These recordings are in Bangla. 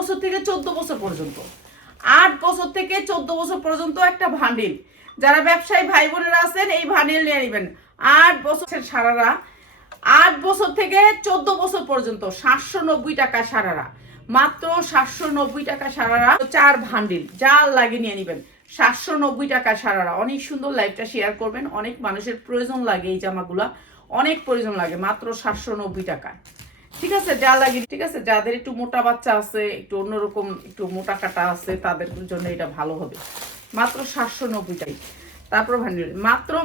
বছর থেকে 14 বছর পর্যন্ত, 8 বছর থেকে 14 বছর পর্যন্ত একটা ভান্ডিল। যারা ব্যবসায়ী ভাই বোনেরা আছেন এই ভান্ডিল নিয়ে নেবেন। 8 বছরের সারারা, 8 বছর থেকে 14 বছর পর্যন্ত 790 টাকা সারারা, মাত্র 790 টাকা সারারা, 4 ভান্ডিল যা লাগে নিয়ে নেবেন। 790 টাকা সারারা। অনেক সুন্দর, লাইভটা শেয়ার করবেন। অনেক মানুষের প্রয়োজন লাগে এই জামাগুলা, অনেক প্রয়োজন লাগে। মাত্র 790 টাকা, ঠিক আছে? যা লাগে, ঠিক আছে? যাদের একটু মোটা বাচ্চা আছে, একটু অন্যরকম একটু মোটা কাটা আছে, তাদের জন্য এটা ভালো হবে। মাত্র 790 টাকা। তারপর ভান্ডিল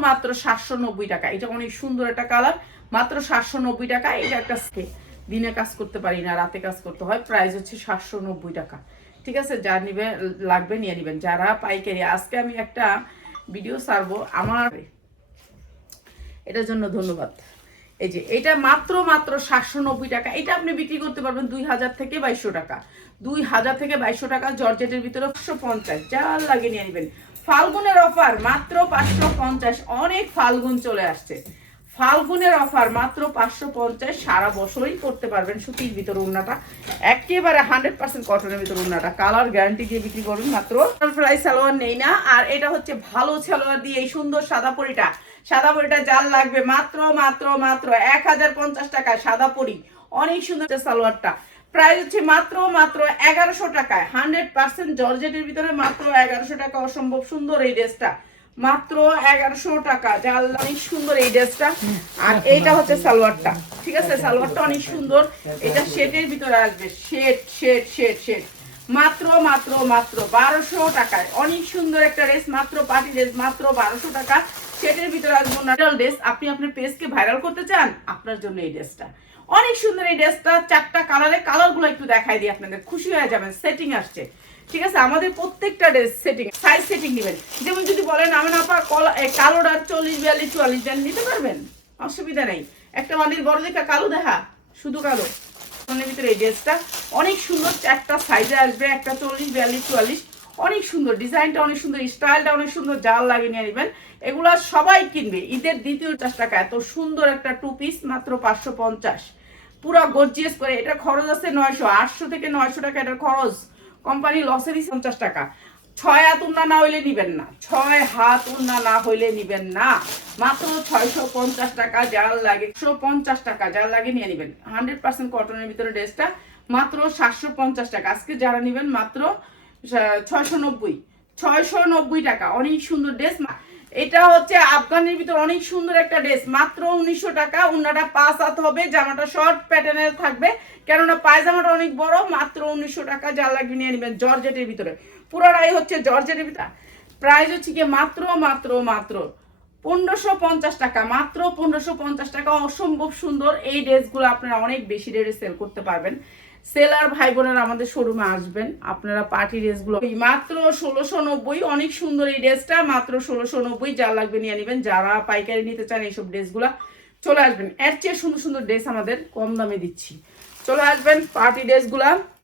মাত্র 790 টাকা। এটা অনেক সুন্দর একটা কালার, মাত্র 790 টাকা। এটা একটা দিনে কাজ করতে পারি না, রাতে কাজ করতে হয়। প্রাইস হচ্ছে 790 টাকা, ঠিক আছে? যা নিবে লাগবে নিয়ে নেবেন। যারা পাইকারি, আজকে আমি একটা ভিডিও ছাড়বো আমার, এটার জন্য ধন্যবাদ। এই যে এটা মাত্র 790 টাকা। এটা আপনি বিক্রি করতে পারবেন 2000 থেকে 2200 টাকা, 2000 থেকে 2200 টাকা। জর্জেটের ভিতরে 550, যা লাগে নিয়ে নেবেন। ফাল্গুনের অফার মাত্র 550। অনেক ফাল্গুন চলে আসছে, ফাল্গুনের অফার মাত্র 550। সারা বছরই করতে পারবেন। সুতির ভিতরে উন্নাটা একেবারে 100% কটনের ভিতরে উন্নাটা, কালার গ্যারান্টি দিয়ে বিক্রি করবেন। মাত্র ফ্লাই সালোয়ার নেই না, আর এটা হচ্ছে ভালো সালোয়ার দিয়ে এই সুন্দর সাদা পরিটা, সাদা পরিটা যার লাগবে মাত্র 1050 টাকা। সাদা পরি অনেক সুন্দর সালোয়ারটা, প্রাইস হচ্ছে মাত্র 1100 টাকায়। 100% জর্জেটের ভিতরে মাত্র 1100 টাকা। অসম্ভব সুন্দর এই ড্রেসটা, মাত্র 1100 টাকা। যার অনেক সুন্দর এই ড্রেসটা। আর এইটা হচ্ছে সালোয়ারটা, ঠিক আছে? সালোয়ারটা অনেক সুন্দর। এটা শেডের ভিতরে আসবে, শেড শেড শেড শেড। মাত্র 1200 টাকায় অনেক সুন্দর একটা ড্রেস, মাত্র পার্টি ড্রেস, মাত্র 1200 টাকা। শেডের ভিতরে আসবো ন্যাচারাল ড্রেস। আপনি আপনার পেজকে ভাইরাল করতে চান, আপনার জন্য এই ড্রেসটা অনেক সুন্দর। এই ড্রেসটা 4টা কালারে, কালারগুলো একটু দেখাই দিই আপনাদের, খুশি হয়ে যাবেন। সেটিং আসছে, ঠিক আছে? আমাদের প্রত্যেকটা ড্রেস সেটিং, সাইজ সেটিং নেবেন। যেমন যদি বলেন আমার আপা কালোটা 40 42 44 দেন, নিতে পারবেন, অসুবিধা নেই। একটা মালির বড় দেখা কালো দেখা, শুধু কালো ভিতরে এই ড্রেসটা অনেক সুন্দর। 4টা সাইজে আসবে, একটা 40 42 44। অনেক সুন্দর ডিজাইনটা, অনেক সুন্দর স্টাইলটা, অনেক সুন্দর। জাল লাগিয়ে নিয়ে নেবেন। এগুলা সবাই কিনবে ঈদের দ্বিতীয় 50 টাকা। এত সুন্দর একটা 2 পিস মাত্র 550, পুরো গর্জিয়াস করে। এটা খরচ আছে 900, 800 থেকে 900 টাকা এটার খরচ। কোম্পানি লসেরই 50 টাকা। 6 হাত উন্না না হইলে নিবেন না, 6 হাত উন্না না হইলে নিবেন না। মাত্র 650 টাকা। যার লাগে 150 টাকা, যার লাগে নিয়ে নেবেন। 100% কটনের ভিতরে ড্রেসটা মাত্র 750 টাকা। আজকে যারা নেবেন মাত্র 690 টাকা। অনেক সুন্দর ড্রেস। এটা হচ্ছে আফগানের ভিতর অনেক সুন্দর একটা ড্রেস, মাত্র 1900 টাকা। উন্নাটা 5 হাত হবে, জামাটা শর্ট প্যাটার্নের থাকবে, কেননা পায়জামাটা অনেক বড়। মাত্র 1900 টাকা। যা লাগবে নিয়ে নেবেন। জর্জেটের ভিতরে পুরোটাই হচ্ছে জর্জেটের ভিতরে। প্রাইস হচ্ছে কি মাত্র 1550 টাকা, মাত্র 1550 টাকা। অসম্ভব সুন্দর এই ড্রেসগুলো আপনারা অনেক বেশি রেটে সেল করতে পারবেন। সেলার ভাই বোনেরা আমাদের শোরুমে আসবেন, আপনারা পার্টি ড্রেসগুলো মাত্র 1690। অনেক সুন্দর এই ড্রেসটা, মাত্র 1690। যা লাগবে নিয়ে নেবেন। যারা পাইকারি নিতে চান এইসব ড্রেসগুলা চলে আসবেন। এর চেয়ে সুন্দর সুন্দর ড্রেস আমাদের কম দামে দিচ্ছি, চলে আসবেন পার্টি ড্রেসগুলা।